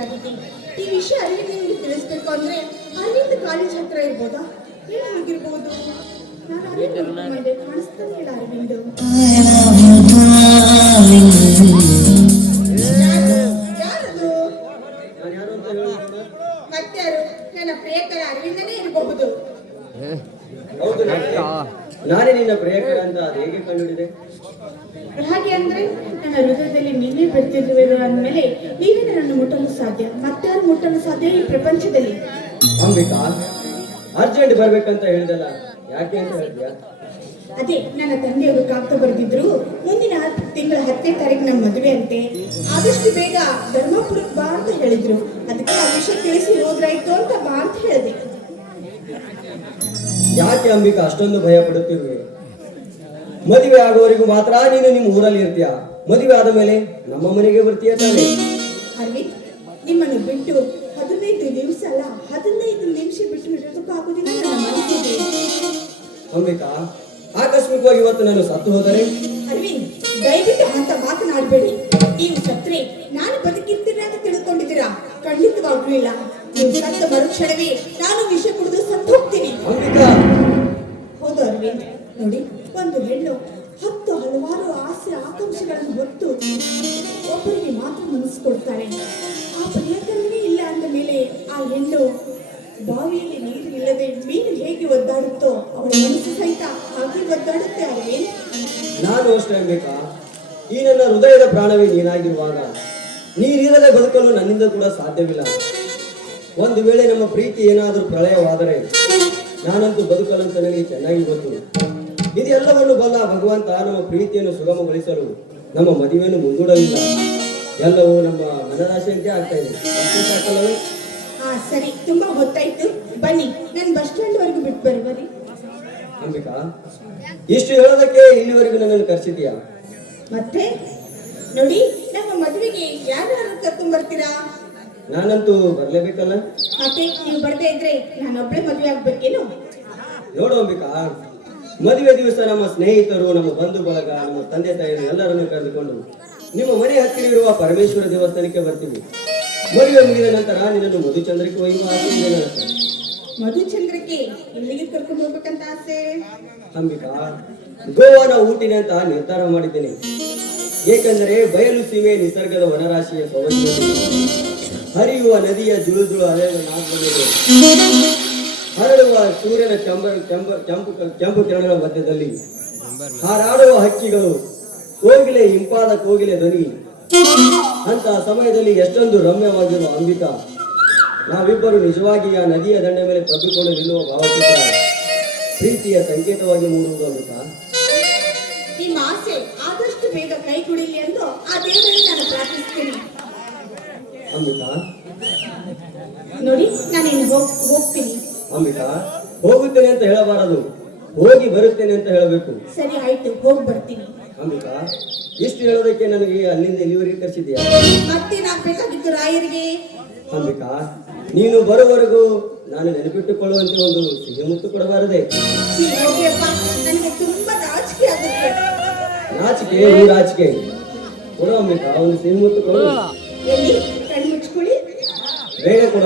ಮಾಡಬೇಕಾಗಿದೆ ಈ ವಿಷಯ ಅಲ್ಲಿ ನಿಮಗೆ ತಿಳಿಸ್ಬೇಕು ಅಂದ್ರೆ ಅಲ್ಲಿಂದ ಕಾಲೇಜ್ ಹತ್ರ ಇರ್ಬೋದಾ? ಎಲ್ಲಿ ಹೋಗಿರ್ಬೋದು. ನಾನು ಅರವಿಂದ್ ಮಂಡೆ ಕಾಣಿಸ್ತಾನೆ ಇಲ್ಲ ಅರವಿಂದ್. ನಾನು ಯಾರು? ಅಂತ ಮತ್ತಾರು ನನ್ನ ಪ್ರಿಯಕರ ಅರವಿಂದನೇ ಇರಬಹುದು. ಹೌದು ನಾನೇ. ನಾನೇ ನಿನ್ನ ಪ್ರಿಯಕರ ಅಂತ ಅದು ಹೇಗೆ ಕಂಡುಹಿಡಿದೆ? ಹಾಗೆ ಅಂದ್ರೆ? ನನ್ನ ಹೃದಯದಲ್ಲಿ ನೀವೇ ಬೆರೆತಿರುವೆ ಅಂದಮೇಲೆ ನೀವೇ ನನ್ನನ್ನು ಮುಟ್ಟಲು ಸಾಧ್ಯ. ಮತ್ತಾರು ಮುಟ್ಟಲು ಸಾಧ್ಯ ಈ ಪ್ರಪಂಚದಲ್ಲಿ? ಅಂಬಿಕಾ ಅರ್ಜೆಂಟ್ ಬರ್ಬೇಕಂತ ಹೇಳಿದಲ್ಲ ಯಾಕೆ ಅಂತ ಹೇಳ್ತೀಯಾ ಅದೇ ನನ್ನ ತಂದೆಯವರು ಕಾಗ್ದ ಬರೆದಿದ್ರು ಮುಂದಿನ ತಿಂಗಳ ಹತ್ತನೇ ತಾರೀಕು ನಮ್ಮ ಮದುವೆ ಅಂತೆ. ಆದಷ್ಟು ಬೇಗ ಧರ್ಮಪುರಕ್ಕೆ ಬಾ ಅಂತ ಹೇಳಿದ್ರು. ಅದಕ್ಕೆ ಆ ವಿಷಯ ತಿಳಿಸಿ ಹೋದ್ರಾಯ್ತು ಅಂತ ಬಾ ಅಂತ ಹೇಳಿದೆ. ಯಾಕೆ ಅಂಬಿಕಾ ಅಷ್ಟೊಂದು ಭಯ ಪಡುತ್ತಿರುವೆ ಮದುವೆ ಆಗೋವರೆಗೂ ಮಾತ್ರ ನೀನು ನಿಮ್ಮ ಊರಲ್ಲಿ ಇರ್ತೀಯ? ಮದುವೆ ಆದ ಮೇಲೆ ನಮ್ಮ ಮನೆಗೆ ಬರ್ತೀಯ ತಾನೆ? ಅರವಿಂದ್ ನಿಮ್ಮನ್ನು ಬಿಟ್ಟು ಹದಿನೈದು ದಿವಸ ಅಲ್ಲ ಹದಿನೈದು ನಿಮಿಷ ಬಿಟ್ಟು ಇರೋದಕ್ಕಾಗೋದಿಲ್ಲ ನನ್ನ ಅಂಬಿಕಾ ಆಕಸ್ಮಿಕವಾಗಿ ಇವತ್ತು ನಾನು ಸತ್ತು ಹೋದರೆ? ಅರವಿಂದ್ ದಯವಿಟ್ಟು ಅಂತ ಮಾತನಾಡಬೇಡಿ. ನೀವು ಸತ್ರೆ ನಾನು ಬದುಕಿರ್ತೀರಾ ಅಂತ ತಿಳ್ಕೊಂಡಿದ್ದೀರಾ? ಖಂಡಿತವಾಗ್ಲೂ ಇಲ್ಲ. ನೀವು ಸತ್ತ ಮರುಕ್ಷಣವೇ ನಾನು ವಿಷ ಕುಡಿದು ಸತ್ತು ಹೋಗ್ತೀನಿ ಅಂಬಿಕಾ! ಹೌದು ಅರವಿಂದ್ ನೋಡಿ ಒಂದು ಹೆಣ್ಣು ಹೊತ್ತು ಒಬ್ಬರಿಗೆ ಮಾತ್ರ ಮನಸ್ಸು ಕೊಡ್ತಾಳೆ ಆ ಪ್ರಿಯಕರನೇ ಇಲ್ಲ ಅಂದ ಮೇಲೆ ಆ ಹೆಣ್ಣು ಬಾವಿಯಲ್ಲಿ ನೀರು ಇಲ್ಲದೆ ಮೀನು ಹೇಗೆ ಒದ್ದಾಡುತ್ತೋ ಅವಳ ಮನಸ್ಸು ಸಹಿತ ಹಾಗೆ ಒದ್ದಾಡುತ್ತೆ ಅವಳೇ ನಾನು ಅಷ್ಟೇ ಬೇಕಾ ಈ ನನ್ನ ಹೃದಯದ ಪ್ರಾಣವೇ ನೀನಾಗಿರುವಾಗ ನೀರಿಲ್ಲದೆ ಬದುಕಲು ನನ್ನಿಂದ ಕೂಡ ಸಾಧ್ಯವಿಲ್ಲ. ಒಂದು ವೇಳೆ ನಮ್ಮ ಪ್ರೀತಿ ಏನಾದರೂ ಪ್ರಳಯವಾದರೆ ನಾನಂತೂ ಬದುಕಲಂತ ನನಗೆ ಚೆನ್ನಾಗಿ ಗೊತ್ತು. ಇದೆಲ್ಲವನ್ನು ಬಲ್ಲ ಭಗವಂತ ನಮ್ಮ ಪ್ರೀತಿಯನ್ನು ಸುಗಮಗೊಳಿಸಲು ನಮ್ಮ ಮದುವೆಯನ್ನು ಮುಂದೂಡಲಿಲ್ಲ. ಎಲ್ಲವೂ ನಮ್ಮ ಮನರಾಶೆಯಂತೆ ಆಗ್ತಾ ಇದೆ. ಹಾ ಸರಿ. ತುಂಬಾ ಹೊತ್ತಾಯ್ತು ಬನ್ನಿ. ನಾನು ಬಸ್ ಸ್ಟ್ಯಾಂಡ್ ವರೆಗೂ ಬಿಟ್ಟು ಬನ್ನಿ. ಅಂಬಿಕಾ ಇಷ್ಟು ಹೇಳೋದಕ್ಕೆ ಇಲ್ಲಿವರೆಗೂ ನನ್ನನ್ನು ಕರೆಸಿದ್ಯಾ ಮತ್ತೆ? ನೋಡಿ ನಮ್ಮ ಮದುವೆಗೆ ಯಾರು ಕರ್ಕೊಂಡ್ ಬರ್ತೀರಾ ನಾನಂತೂ ಬರಲೇಬೇಕಲ್ಲ? ಮತ್ತೆ ನೀವು ಬರ್ದೇ ಇದ್ರೆ ನಾನೊಬ್ಳೆ ಮದುವೆ ಆಗ್ಬೇಕೇನು? ನೋಡು ಅಂಬಿಕಾ ಮದುವೆ ದಿವಸ ನಮ್ಮ ಸ್ನೇಹಿತರು ನಮ್ಮ ಬಂಧು ಬಳಗ ನಮ್ಮ ತಂದೆ ತಾಯಿ ಎಲ್ಲರನ್ನು ಕರೆದುಕೊಂಡು ನಿಮ್ಮ ಮನೆ ಹತ್ತಿರ ಇರುವ ಪರಮೇಶ್ವರ ದೇವಸ್ಥಾನಕ್ಕೆ ಬರ್ತೀವಿ. ಮದುವೆ ಮುಗಿದ ನಂತರ ನಿನ್ನನ್ನು ಮಧುಚಂದ್ರಕ್ಕೆ ಒಯ್ಯುವ ಆಸೆ. ಮಧುಚಂದ್ರಕ್ಕೆ ಎಲ್ಲಿಗೆ ಕರ್ಕೊಂಡು ಹೋಗ್ಬೇಕಂತ ಆಸೆ? ಅಂಬಿಕಾ ಗೋವಾನ ಊಟಿನ ಅಂತ ನಿರ್ಧಾರ ಮಾಡಿದ್ದೇನೆ. ಏಕೆಂದರೆ ಬಯಲು ಸೀಮೆ ನಿಸರ್ಗದ ವನರಾಶಿಯ ಸೌಲಭ್ಯ ಹರಿಯುವ ನದಿಯ ಜುಳು ಜುಳು ಅಲೆಗಳ ನಾದದೊಂದಿಗೆ ಹರಡುವ ಸೂರ್ಯನ ಕೆಂಬ ಕೆಂಬ ಕೆಂಪು ಕೆಂಪು ಕಿರಣಗಳ ಮಧ್ಯದಲ್ಲಿ ಹಾರಾಡುವ ಹಕ್ಕಿಗಳು ಕೋಗಿಲೆ ಇಂಪಾದ ಕೋಗಿಲೆ ಧ್ವನಿ. ಅಂತ ಸಮಯದಲ್ಲಿ ಎಷ್ಟೊಂದು ರಮ್ಯವಾಗಿರುವ ಅಂಬಿತ ನಾವಿಬ್ಬರು ನಿಜವಾಗಿ ಆ ನದಿಯ ದಂಡೆ ಮೇಲೆ ತಬ್ಬಿಕೊಂಡು ನಿಲ್ಲುವ ಭಾವಚಿತ್ರ. ಪ್ರೀತಿಯ ಸಂಕೇತವಾಗಿ ಮೂಡುವುದು ಅಂಬಿಕಾ. ನಿಮ್ಮ ಆಸೆ ಆದಷ್ಟು ಬೇಗ ಕೈಗೂಡಿಲಿ ಎಂದು ಆ ದೇವರಲ್ಲಿ ನಾನು ಪ್ರಾರ್ಥಿಸ್ತೀನಿ ಅಂಬಿಕಾ. ನೋಡಿ ನಾನೇನು ಹೋಗ್ತೀನಿ. ಅಂಬಿಕಾ ಹೋಗುತ್ತೇನೆ ಅಂತ ಹೇಳಬಾರದು. ಹೋಗಿ ಬರುತ್ತೇನೆ ಅಂತ ಹೇಳಬೇಕು. ಸರಿ ಆಯ್ತು ಹೋಗಿ ಬರ್ತೀನಿ. ಅಂಬಿಕ ಇಷ್ಟು ಹೇಳೋದಕ್ಕೆ ನನಗೆ ಅಲ್ಲಿಂದ ಇಲ್ಲಿವರೆಗೆ ಕರೆಸಿದ್ಯಾ? ಮತ್ತೇನಾಗ್ಬೇಕಾಗಿತ್ತು ರಾಯರಿಗೆ. ಅಂಬಿಕಾ ನೀನು ಬರುವವರೆಗೂ ನಾನು ನೆನಪಿಟ್ಟುಕೊಳ್ಳುವಂತೆ ಒಂದು ಸಿಹಿ ಮುತ್ತು ಕೊಡಬಾರದೆ. ನಾಚಿಕೆ ಈ ನಾಚಿಕೆ ಕೊಡು ಅಂಬಿಕಾ ಒಂದು ಸಿಹಿ ಮುತ್ತು ಕೊಡು. ಬೇರೆ ಕೂಡ